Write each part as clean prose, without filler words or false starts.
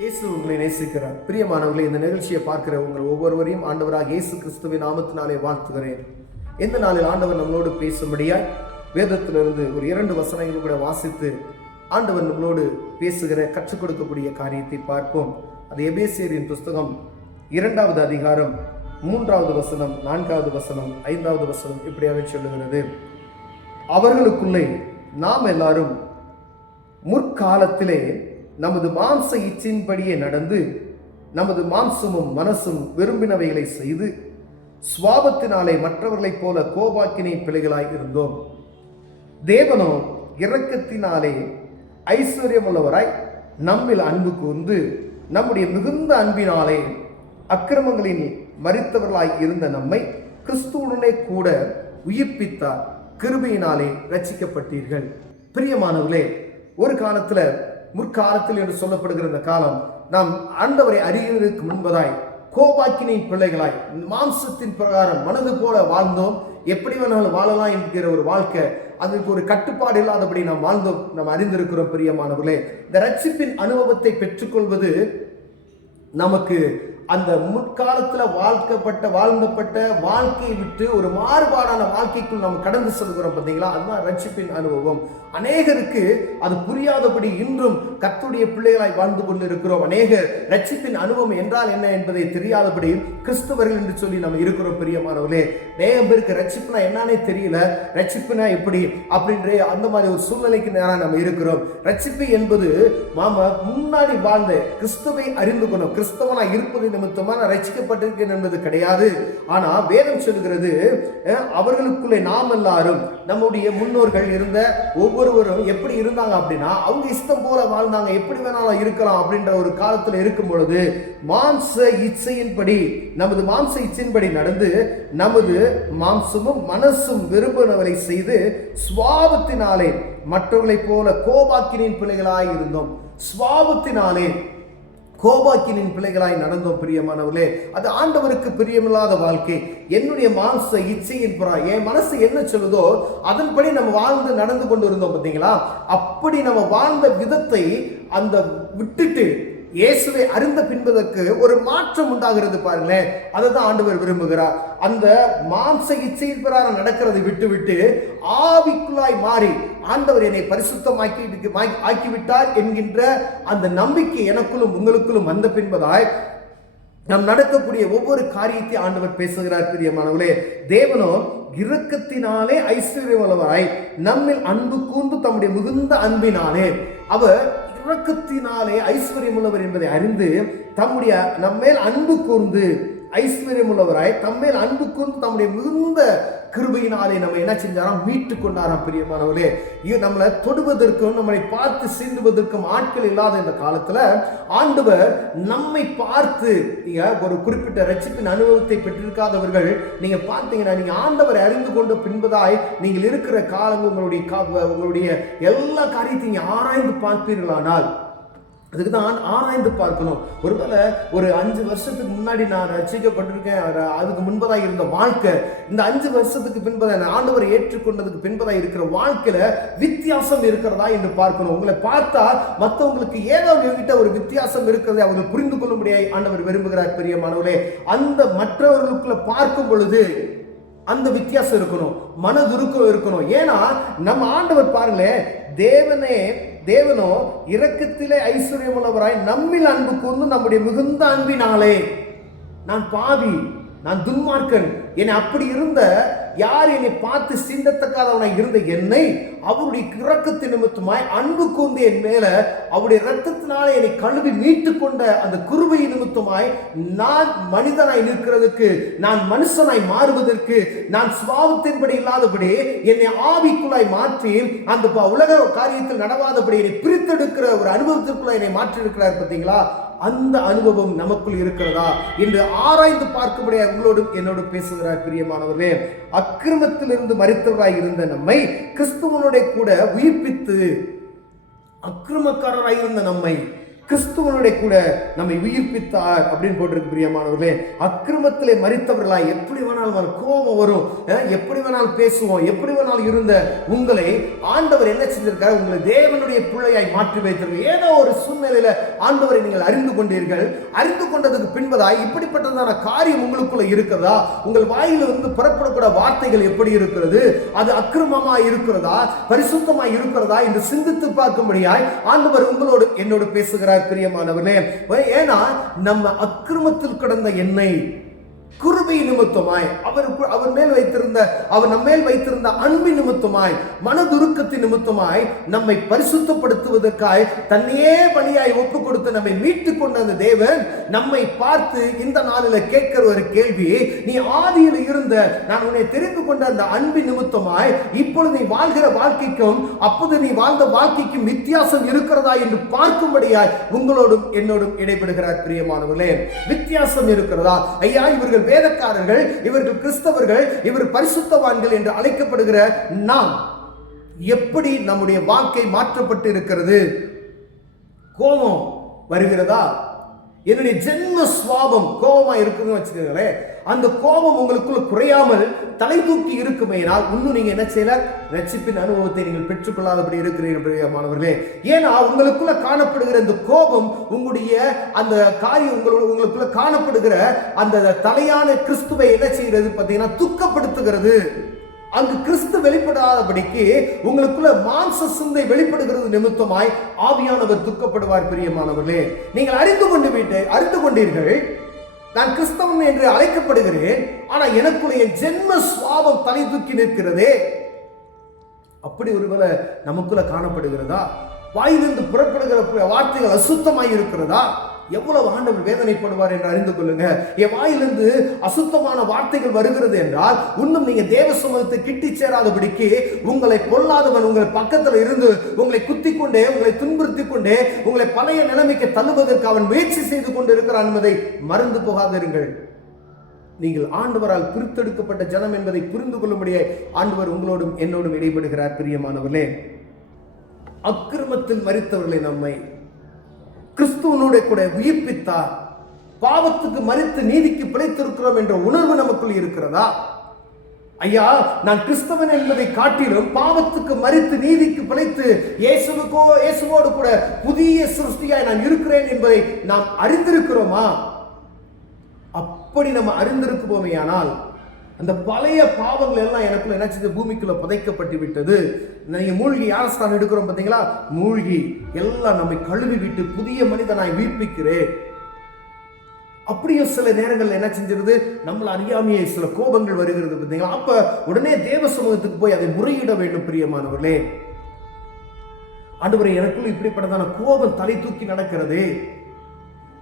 இயேசு உங்களை நேசிக்கிறார். பிரியமானவர்களே, இந்த நிகழ்ச்சியை பார்க்கிற உங்கள் ஒவ்வொருவரையும் ஆண்டவராக இயேசு கிறிஸ்துவின் நாமத்தினாலே வாழ்த்துகிறேன். இந்த நாளில் ஆண்டவர் நம்மளோடு பேசும்படியாய் வேதத்திலிருந்து ஒரு 2 வசனங்கள் கூட வாசித்து ஆண்டவர் நம்மளோடு பேசுகிற கற்றுக் கொடுக்கக்கூடிய காரியத்தை பார்ப்போம். அது எபேசியரின் புஸ்தகம் 2வது அதிகாரம் 3வது வசனம், 4வது வசனம், 5வது வசனம் இப்படியாக சொல்லுகிறது. அவர்களுக்குள்ளே நாம் எல்லாரும் முற்காலத்திலே நமது மாம்ச இச்சின்படியே நடந்து நமது மாம்சமும் மனசும் விரும்பினவைகளை செய்து சுவாபத்தினாலே மற்றவர்களைப் போல கோபாக்கினை பிள்ளைகளாய் இருந்தோம். தேவனோ இரக்கத்தினாலே ஐஸ்வர்யமுள்ளவராய் நம்மில் அன்பு கூர்ந்து நம்முடைய மிகுந்த அன்பினாலே அக்கிரமங்களில் மரித்தவர்களாய் இருந்த நம்மை கிறிஸ்துவுடனே கூட உயிர்ப்பித்தார். கிருபையினாலே ரட்சிக்கப்பட்டீர்கள். பிரியமானவர்களே, ஒரு காலத்துல முற்காலத்தில் என்று சொல்லப்படுகிற இந்த காலம் நாம் ஆண்டவரை அறிவதற்கு முன்பதாய் கோபாக்கினை பிள்ளைகளாய் மாம்சத்தின் பிரகாரம் மனது போல வாழ்ந்தோம். எப்படி வேணாலும் வாழலாம் என்கிற ஒரு வாழ்க்கை, அதுக்கு ஒரு கட்டுப்பாடு இல்லாதபடி நாம் வாழ்ந்தோம். நாம் அறிந்திருக்கிறோம். பிரியமானவர்களே, இந்த ரட்சிப்பின் அனுபவத்தை பெற்றுக்கொள்வது நமக்கு அந்த முற்காலத்துல வாழ்ந்தப்பட்ட வாழ்க்கையை விட்டு ஒரு மாறுபாடான வாழ்க்கைக்குள் நாம் கடந்து செல்கிறோம். பார்த்தீங்களா? அதுதான் ரட்சிப்பின் அனுபவம். அநேகருக்கு அது புரியாதபடி இன்றும் கர்த்தருடைய பிள்ளைகளாய் வாழ்ந்து கொண்டு இருக்கிறோம். அநேகர் ரட்சிப்பின் அனுபவம் என்றால் என்ன என்பதை தெரியாதபடி கிறிஸ்தவர்கள் என்று சொல்லி நம்ம இருக்கிறோம். பிரியமானவர்களே, நேரம் பேருக்கு ரட்சிப்புனா என்னன்னே தெரியல, ரட்சிப்புனா எப்படி அப்படின்ற அந்த மாதிரி ஒரு சூழ்நிலைக்கு நேரம் நம்ம இருக்கிறோம். ரட்சிப்பு என்பது முன்னாடி வாழ்ந்த கிறிஸ்துவை அறிந்து கொண்டோம், கிறிஸ்தவனா இருப்பது நிமித்தமாக ரட்சிக்கப்பட்டிருக்கேன் என்பது கிடையாது. ஆனா வேதம் சொல்கிறது, அவர்களுக்குள்ளே நாம் எல்லாரும் நம்முடைய முன்னோர்கள் இருந்த ஒவ்வொருவரும் எப்படி இருந்தாங்க அப்படின்னா, அவங்க இஷ்டம் போல வாழ்ந்தாங்க, எப்படி வேணாலும் இருக்கலாம் அப்படின்ற ஒரு காலத்துல இருக்கும் பொழுது மாம்ச இச்சையின்படி நமது மாம்ச இச்சையின்படி நடந்து நமது மாம்சமும் மனசும் விரும்பினவரை செய்து சுவாபத்தினாலே மற்றவர்களைப் போல கோபாக்கினின் பிள்ளைகளாய் இருந்தோம். சுவாபத்தினாலே கோபாக்கினின் பிள்ளைகளாய் நடந்தோம். பிரியமானவர்களே, அது ஆண்டவருக்கு பிரியமில்லாத வாழ்க்கை. என்னுடைய மாம்ச இச்சையின் என் மனசு என்ன சொல்லுதோ அதன்படி நம்ம வாழ்ந்து நடந்து கொண்டு இருந்தோம். பார்த்தீங்களா? அப்படி நம்ம வாழ்ந்த விதத்தை அந்த விட்டுட்டு இயேசுவை அறிந்த பின்பதற்கு ஒரு மாற்றம் உண்டாகிறது. பாருங்களேன், அதை தான் ஆண்டவர் விரும்புகிறார். அந்த மாம்ச இச்சையின் பிரகாரம் நடக்கிறதை விட்டுவிட்டு ஆவிக்குள்ளாய் மாறி ஆண்டவர் என்னை ஆக்கிவிட்டார் என்கின்ற அந்த நம்பிக்கை எனக்குள்ளும் உங்களுக்குள்ளும் வந்த பின்பதாய் நாம் நடக்கக்கூடிய ஒவ்வொரு காரியத்தை ஆண்டவர் பேசுகிறார். பிரியமானவர்களே, தேவனோ இரக்கத்தினாலே ஐஸ்வர்யமுள்ளவராய் நம்மில் அன்பு கூர்ந்து தம்முடைய மிகுந்த அன்பினாலே, அவர் இரக்கத்தினாலே ஐஸ்வர்யமுள்ளவர் என்பதை அறிந்து தம்முடைய நம்மேல் அன்பு கூர்ந்து ஐஸ்வர்யமுள்ளவராய் தம்மேல் அன்பு கூர்ந்து தம்முடைய மிகுந்த கிருபையினாலே நம்ம என்ன செஞ்சாராம்? மீட்டு கொண்டாராம். பிரியமானவர்களே, நம்மளை தொடுவதற்கும் நம்மளை பார்த்து சீண்டுவதற்கும் ஆட்கள் இல்லாத இந்த காலத்துல ஆண்டவர் நம்மை பார்த்து, ஒரு குறிப்பிட்ட ரட்சிப்பின் அனுபவத்தை பெற்றிருக்காதவர்கள் நீங்க பார்த்தீங்கன்னா, நீங்க ஆண்டவரை அறிந்து கொண்டு பின்பதாய் நீங்கள் இருக்கிற காலங்கள் உங்களுடைய எல்லா காரியத்தையும் ஆராய்ந்து பார்ப்பீர்களானால், அதுக்கு தான் ஆராய்ந்து பார்க்கணும். ஒருவேளை ஒரு 5 வருஷத்துக்கு முன்னாடி நான் ரட்சிக்கப்பட்டிருக்கேன், அதுக்கு முன்பதாக இருந்த வாழ்க்கை, இந்த 5 வருஷத்துக்கு பின்பதாக ஆண்டவரை ஏற்றுக்கொண்டதுக்கு பின்பதாக இருக்கிற வாழ்க்கையில வித்தியாசம் இருக்கிறதா என்று பார்க்கணும். உங்களை பார்த்தா மற்றவங்களுக்கு ஏதோ கிட்ட ஒரு வித்தியாசம் இருக்கிறதை அவர்கள் புரிந்து கொள்ள முடியாது ஆண்டவர் விரும்புகிறார். பிரியமானவர்களே, அந்த மற்றவர்களுக்குள்ள பார்க்கும் பொழுது அந்த வித்தியாசம் இருக்கணும், மனதுருக்கம் இருக்கணும். ஏன்னா நம்ம ஆண்டவர் பாருங்களேன், தேவனோ இரக்கத்திலே ஐஸ்வர்யமுள்ளவராய் நம்மில் அன்பு கூர்ந்து நம்முடைய மிகுந்த அன்பினாலே, நான் பாவி, நான் துன்மார்க்கன், என்னை அப்படி இருந்த யார் என்னை பார்த்து சிந்தத்தக்காதவனாய் இருந்த என்னை அவருடைய இரக்கத்தின் நிமித்தமாய் அன்பு கூர்ந்து என் மேல அவருடைய இரத்தத்தினாலே என்னை கழுவி மீட்டு கொண்ட அந்த கிருபை நிமித்தமாய் நான் மனிதனாய் நிற்கிறதுக்கு, நான் மனுஷனாய் மாறுவதற்கு, நான் சுபாவத்தின்படி இல்லாதபடி என்னை ஆவிக்குள்ளாய் மாற்றி அந்த உலக காரியத்தில் நடவாதபடி என்னை பிரித்தெடுக்கிற ஒரு அனுபவத்திற்குள்ளாய் என்னை மாற்றி இருக்கிறார். பார்த்தீங்களா? அந்த அனுபவம் நமக்குள் இருக்கிறதா என்று ஆராய்ந்து பார்க்கும்படியாக உங்களோடு என்னோடு பேசுகிறார். பிரியமானவர்களே, அக்கிரமத்திலிருந்து மரித்தவராய் இருந்த நம்மை கிறிஸ்துவனுடைய கூட உயிர்ப்பித்து, அக்கிரமக்காரராய் இருந்த நம்மை கிறிஸ்துவனுடைய கூட நம்மை உயிர்ப்பித்தார் அப்படின்னு போட்டிருக்கு பிரியமானவர்களே. அக்கிரமத்திலே மரித்தவர்களாய் எப்படி வேணாலும் கோபம் வரும், எப்படி வேணாலும் பேசுவோம், எப்படி வேணாலும் இருந்த உங்களை ஆண்டவர் என்ன செஞ்சிருக்காரு? உங்களை தேவனுடைய பிள்ளையாய் மாற்றி வைத்திருக்க ஏதோ ஒரு சூழ்நிலையில ஆண்டவரை நீங்கள் அறிந்து கொண்டீர்கள். அறிந்து கொண்டதுக்கு பின்பதாய் இப்படிப்பட்டதான காரியம் உங்களுக்குள்ள இருக்கிறதா? உங்கள் வாயிலிருந்து புறப்படக்கூடிய வார்த்தைகள் எப்படி இருக்கிறது? அது அக்கிரமமா இருக்கிறதா, பரிசுத்தமா இருக்கிறதா என்று சிந்தித்து பார்க்கும்படியாய் ஆண்டவர் உங்களோடு என்னோடு பேசுகிறார் பிரியமானவர்களே. ஏன்னா நம்ம அக்கிரமத்தில் கிடந்த என்னை கிருபை நிமித்தமாய் அவர் மேல் வைத்திருந்த அவர் நம்ம மேல் வைத்திருந்த அன்பின் நிமித்தமாய் மனதுருக்கத்தின் நிமித்தமாய் நம்மை பரிசுத்தப்படுத்துவதற்காய் தன்னையே பலியாய் ஒப்பு கொடுத்து நம்மை மீட்டுக் கொண்ட அந்த தேவன் நம்மை பார்த்து இந்த நாளில் கேட்கிற ஒரு கேள்வி, நீ ஆதியில் இருந்த நான் உன்னை தெரிந்து கொண்ட அந்த அன்பின் நிமித்தமாய் இப்பொழுது நீ வாழ்கிற வாழ்க்கைக்கும் அப்போது நீ வாழ்ந்த வாழ்க்கைக்கும் வித்தியாசம் இருக்கிறதா என்று பார்க்கும்படியாய் உங்களோடும் என்னோடும் இடைபடுகிறார் பிரியமானவர்களே. வித்தியாசம் இருக்கிறதா? ஐயா, இவர்கள் வேதக்காரர்கள், இவர்கள் கிறிஸ்தவர்கள், இவர் பரிசுத்தவான்கள் என்று அழைக்கப்படுகிற நாம் எப்படி நம்முடைய வாழ்க்கை மாற்றப்பட்டு இருக்கிறது? கோபம் வருகிறதா? என்னுடைய ஜென்ம சுவாபம் கோபமா இருக்குதுன்னு வச்சுக்கோங்களேன். அந்த கோபம் உங்களுக்குள்ள குறையாமல் தலை தூக்கி இருக்குமேனால் இன்னும் நீங்க என்ன செய்யல? ரட்சிப்பின் அனுபவத்தை நீங்கள் பெற்றுக்கொள்ளாதபடி இருக்கிறீர்கள் மாணவர்களே. ஏன்னா உங்களுக்குள்ள காணப்படுகிற இந்த கோபம் உங்களுடைய அந்த காரியம் உங்களுக்குள்ள காணப்படுகிற அந்த தலையான கிறிஸ்துவை என்ன செய்கிறது பார்த்தீங்கன்னா துக்கப்படுத்துகிறது. அங்கு கிறிஸ்து வெளிப்படாதபடிக்கு உங்களுக்குள்ள மாம்ச சிந்தை வெளிப்படுகிறது நிமித்தமாய் ஆவியானவர் துக்கப்படுவார் பிரியமானவர்களே. நீங்கள் அறிந்து கொண்டீர்கள் நான் கிறிஸ்தவன் என்று அழைக்கப்படுகிறேன், ஆனா எனக்குள்ள என் ஜென்ம சுவாபம் தலை தூக்கி நிற்கிறதே. அப்படி ஒருவேளை நமக்குள்ள காணப்படுகிறதா? வாயிலிருந்து புறப்படுகிற வார்த்தைகள் அசுத்தமாய் இருக்கிறதா? எவ்வளவு ஆண்டவர் வேதனைப்படுவார் என்று அறிந்து கொள்ளுங்க. என் வாயிலிருந்து அசுத்தமான வார்த்தைகள் வருகிறது என்றால் இன்னும் நீங்க தேவ சமூகத்தை கிட்டி சேராதபடிக்கு உங்களை பொல்லாதவன் உங்கள் பக்கத்தில் இருந்து உங்களை குத்தி கொண்டே, உங்களை துன்புறுத்தி கொண்டே, உங்களை பழைய நிலைமைக்கு தள்ளுவதற்கு அவன் முயற்சி செய்து கொண்டு இருக்கிறான் என்பதை மறந்து போகாதிருங்கள். நீங்கள் ஆண்டவரால் பிரித்தெடுக்கப்பட்ட ஜனம் என்பதை புரிந்து கொள்ளும்படியே ஆண்டவர் உங்களோடும் என்னோடும் இடைபடுகிறார் பிரியமானவர்களே. அக்கிரமத்தில் மரித்தவர்களை நம்மை கிறிஸ்துவனோட கூட உயிர்ப்பித்தார். பாவத்துக்கு மரித்து நீதிக்கு பிழைத்திருக்கிறோம் என்ற உணர்வு நமக்குள் இருக்கிறதா? ஐயா, நான் கிறிஸ்தவன் என்பதை காட்டிலும் பாவத்துக்கு மரித்து நீதிக்கு பிழைத்து இயேசுவோடு கூட புதிய சிருஷ்டியாய் நான் இருக்கிறேன் என்பதை நாம் அறிந்திருக்கிறோமா? அப்படி நம்ம அறிந்திருப்போமே ஆனால் அந்த பழைய பாவங்கள் எல்லாம் எனக்குள்ள என்ன செய்து பூமிக்குள்ள புதைக்கப்பட்டு விட்டது. நீங்க மூழ்கி யாரஸ்தான் எடுக்கிறோம் பார்த்தீங்களா? மூழ்கி எல்லாம் நம்மை கழுவி விட்டு புதிய மனிதனாய் உயிர்ப்பிக்கிறேன். அப்படியே சில நேரங்கள் என்ன செஞ்சிருது? நம்மள அறியாமையே சில கோபங்கள் வருகிறது பார்த்தீங்களா? அப்ப உடனே தேவ சமூகத்துக்கு போய் அதை முறையிட வேண்டும் பிரியமானவர்களே. ஆண்டவரே, எனக்குள்ள இப்படிப்பட்டதான கோபம் தலை தூக்கி நடக்கிறது,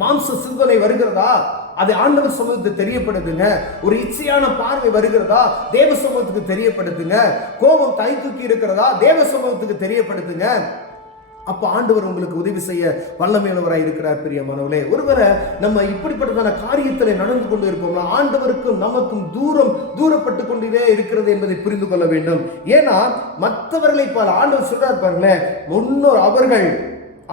மாம்ச சிந்தனை வருகிறதா? அதை ஆண்டவர் சமூகத்துக்கு தெரியப்படுத்துங்க. ஒரு இச்சையான பார்வை வருகிறதா? தேவ சமூகத்துக்கு தெரியப்படுத்துங்க. கோபம் தலை தூக்கி இருக்கிறதா? தேவ சமூகத்துக்கு தெரியப்படுத்துங்க. அப்ப ஆண்டவர் உங்களுக்கு உதவி செய்ய வல்லமையுள்ளவராய் இருக்கிறார் பிரியமானவர்களே. ஒருவேளை நம்ம இப்படிப்பட்டதான காரியத்தில் நடந்து கொண்டு இருப்போம்னா ஆண்டவருக்கும் நமக்கும் தூரப்பட்டு கொண்டே இருக்கிறது என்பதை புரிந்து கொள்ள வேண்டும். ஏன்னா மற்றவர்களை போல ஆண்டவர் சொல்றார் பாருங்களேன், முன்னோர்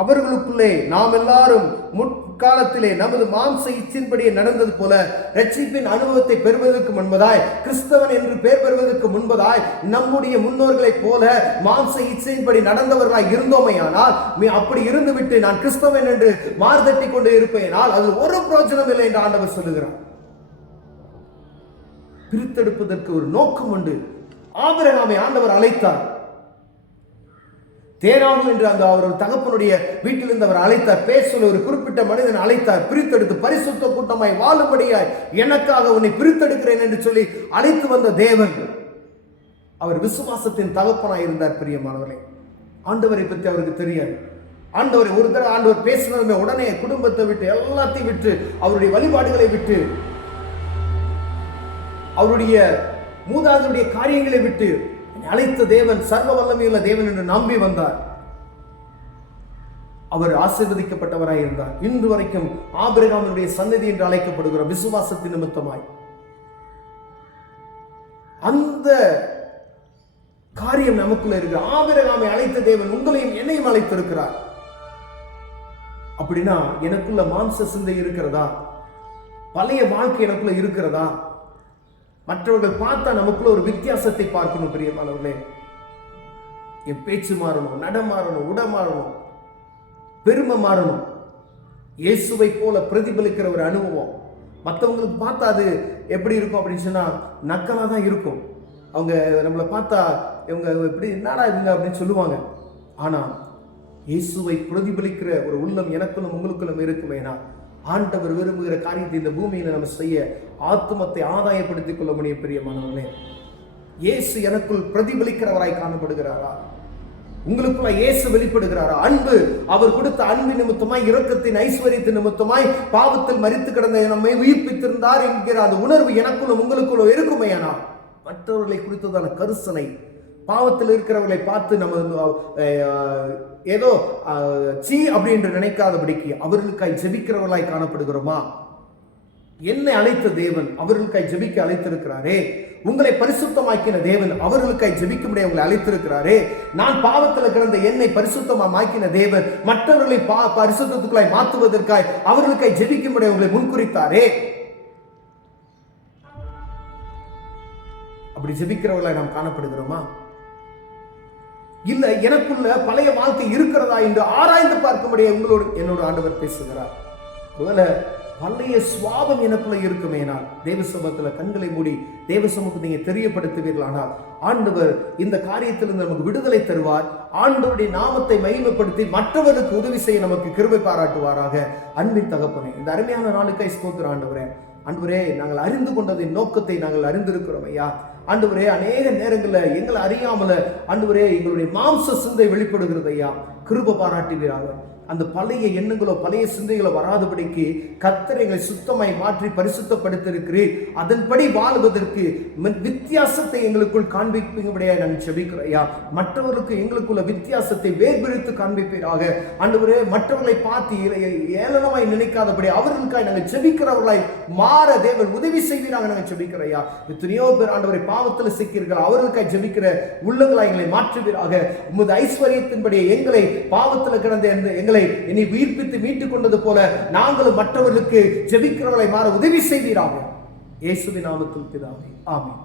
அவர்களுக்குள்ளே நாம் எல்லாரும் முற்காலத்திலே நமது மாம்ச இச்சின்படியே நடந்தது போல ரட்சிப்பின் அனுபவத்தை பெறுவதற்கு முன்பதாய், கிறிஸ்தவன் என்று பெயர் பெறுவதற்கு முன்பதாய் நம்முடைய முன்னோர்களைப் போல மாம்ச இச்சையின்படி நடந்தவர்களாய் இருந்தோமையானால், அப்படி இருந்துவிட்டு நான் கிறிஸ்தவன் என்று மார்தட்டி கொண்டு இருப்பேனால் அது ஒரு பிரயோஜனம் இல்லை என்று ஆண்டவர் சொல்லுகிறார். பிரித்தெடுப்பதற்கு ஒரு நோக்கம் உண்டு. ஆபிரகாமை ஆண்டவர் அழைத்தார். தேராமு என்று அந்த அவர் தகப்பனுடைய வீட்டிலிருந்து அவர் அழைத்தார். பேசல ஒரு குறிப்பிட்ட மனிதன் அழைத்தார். பிரித்தெடுத்து பரிசுத்த கூட்டமாய் வாழும்படியாய் எனக்காக உன்னை பிரித்தெடுக்கிறேன் என்று சொல்லி அழைத்து வந்த தேவன் அவர் விசுவாசத்தின் தகப்பனாய் இருந்தார் பிரியமானவர்களே. ஆண்டவரை பற்றி அவருக்கு தெரியாது. ஆண்டவரை ஒரு தடவை ஆண்டவர் பேசினதுமே உடனே குடும்பத்தை விட்டு எல்லாத்தையும் விட்டு அவருடைய வழிபாடுகளை விட்டு அவருடைய மூதாதையுடைய காரியங்களை விட்டு அழைத்த தேவன் சர்வ வல்லமையுள்ள தேவன் என்று நம்பி வந்தார். அவர் ஆசீர்வதிக்கப்பட்டவராய் இருந்தார். இன்று வரைக்கும் ஆபிரகாமுடைய சன்னதி என்று அழைக்கப்படுகிற விசுவாசத்தின் நிமித்தமாய் அந்த காரியம் நமக்குள்ள இருக்கு. ஆபிரகாமை அழைத்த தேவன் உங்களையும் என்னையும் அழைத்திருக்கிறார். அப்படின்னா எனக்குள்ள மாம்ச சிந்தை இருக்கிறதா? பழைய வாழ்க்கை எனக்குள்ள இருக்கிறதா? மற்றவர்கள் பார்த்தா நமக்குள்ள ஒரு வித்தியாசத்தை பார்க்கணும் பிரியமானவர்களே. என் பேச்சு மாறணும், நடம் மாறணும், உட மாறணும், பெருமை மாறணும். இயேசுவை போல பிரதிபலிக்கிற ஒரு அனுபவம். மற்றவங்களுக்கு பார்த்தா அது எப்படி இருக்கும் அப்படின்னு சொன்னா நக்கலா தான் இருக்கும். அவங்க நம்மளை பார்த்தா இவங்க எப்படி என்னடா இவங்க அப்படின்னு சொல்லுவாங்க. ஆனா இயேசுவை பிரதிபலிக்கிற ஒரு உள்ளம் எனக்குள்ளும் உங்களுக்குள்ளும் இருக்குமேனா ஆண்டவர் விரும்புகிற காரியத்தை இந்த பூமியில நம்ம செய்ய ஆத்துமத்தை ஆதாயப்படுத்திக் கொள்ள முடியும். பிரியமானவர்களே, இயேசு எனக்குள் பிரதிபலிக்கிறவராய் காணப்படுகிறாரா? உங்களுக்குள்ள இயேசு வெளிப்படுகிறாரா? அன்பு, அவர் கொடுத்த அன்பு நிமித்தமாய், இரக்கத்தின் ஐஸ்வர்யத்தின் நிமித்தமாய் பாவத்தில் மரித்து கிடந்த நம்மை உயிர்ப்பித்திருந்தார் என்கிற அந்த உணர்வு எனக்குள்ளும் உங்களுக்குள்ள இருக்குமேனா மற்றவர்களை குறித்ததான கரிசனை, பாவத்தில் இருக்கிறவர்களை பார்த்து நம்ம ஏதோ சீ அப்படின்னு நினைக்காதபடிக்கு அவர்களுக்காய் ஜெபிக்கிறவர்களாய் காணப்படுகிறோமா? என்னை அழைத்த தேவன் அவர்களுக்காய் ஜெபிக்க அழைத்திருக்கிறாரே. உங்களை பரிசுத்தமாக்கின தேவன் அவர்களுக்காய் ஜெபிக்கும்படி உங்களை அழைத்திருக்கிறாரே. நான் பாவத்தில் கிடந்த என்னை பரிசுத்தமாக்கின தேவன் மற்றவர்களை பரிசுத்தத்துக்குள்ளாய் மாற்றுவதற்காய் அவர்களுக்காய் ஜெபிக்கும்படி உங்களை முன்குறித்தாரே. அப்படி ஜெபிக்கிறவர்களாய் நாம் காணப்படுகிறோமா? இல்ல எனக்குள்ள பழைய வாழ்க்கை இருக்கிறதா என்று ஆராய்ந்து பார்க்கும்படியே உங்களோடு என்னோட ஆண்டவர் பேசுகிறார். ஒருவேளை பழைய சுவாபம் எனக்குள்ள இருக்குமேனால் தேவ சமூகத்துல கண்களை மூடி தேவ சமூகத்தை நீங்க தெரியப்படுத்துவீர்களானால் ஆண்டவர் இந்த காரியத்திலிருந்து நமக்கு விடுதலை தருவார். ஆண்டவருடைய நாமத்தை மகிமைப்படுத்தி மற்றவருக்கு உதவி செய்ய நமக்கு கிருபை பாராட்டுவாராக. அன்பின் தகப்பனே, இந்த அருமையான நாளுக்காய் ஸ்தோத்திரம் ஆண்டவரே. ஆண்டவரே, நாங்கள் அறிந்து கொண்டதின் நோக்கத்தை நாங்கள் அறிந்திருக்கிறோம் ஐயா. ஆண்டவரே, அநேக நேரங்களில் எங்களை அறியாமல ஆண்டவரே எங்களுடைய மாம்ச சிந்தை வெளிப்படுகிறது ஐயா. கிருபை பாராட்டுவீராக. அந்த பழைய எண்ணங்களோ பழைய சிந்தைகளோ வராதபடிக்கு கர்த்தர் எங்களை சுத்தமாய் மாற்றி பரிசுத்தப்படுத்திருக்கிறீர். அதன்படி வாழ்வதற்கு வித்தியாசத்தை எங்களுக்குள் காண்பிப்பீங்கபடியா நாங்கள் ஜெபிக்கிறோம் ஐயா. மற்றவர்களுக்கு எங்களுக்குள்ள வித்தியாசத்தை வேர்பிரித்து காண்பிப்பீராக. ஆண்டவரே, மற்றவர்களை பார்த்து ஏளனமாய் நினைக்காதபடி அவர்களுக்காய் நாங்கள் ஜெபிக்கிறவர்களாய் மாற தேவன் உதவி செய்வீராக நாங்கள் ஜெபிக்கிறோம் ஐயா. எத்தனையோ பேர் ஆண்டவரை பாவத்தில் சிக்கிறீர்கள், அவர்களுக்காய் ஜெபிக்கிற உள்ளங்களாய் எங்களை மாற்றுவீராக. உமது ஐஸ்வர்யத்தின்படி எங்களை பாவத்தில் கிடந்த எங்களை இனி உயிர்ப்பித்து மீட்டுக் கொண்டது போல நாங்களும் மற்றவர்களுக்கு ஜெபிக்கிறவர்களை மாற உதவி செய்வீராக. இயேசுவின் நாமத்தில் பிதாவே, ஆமென்.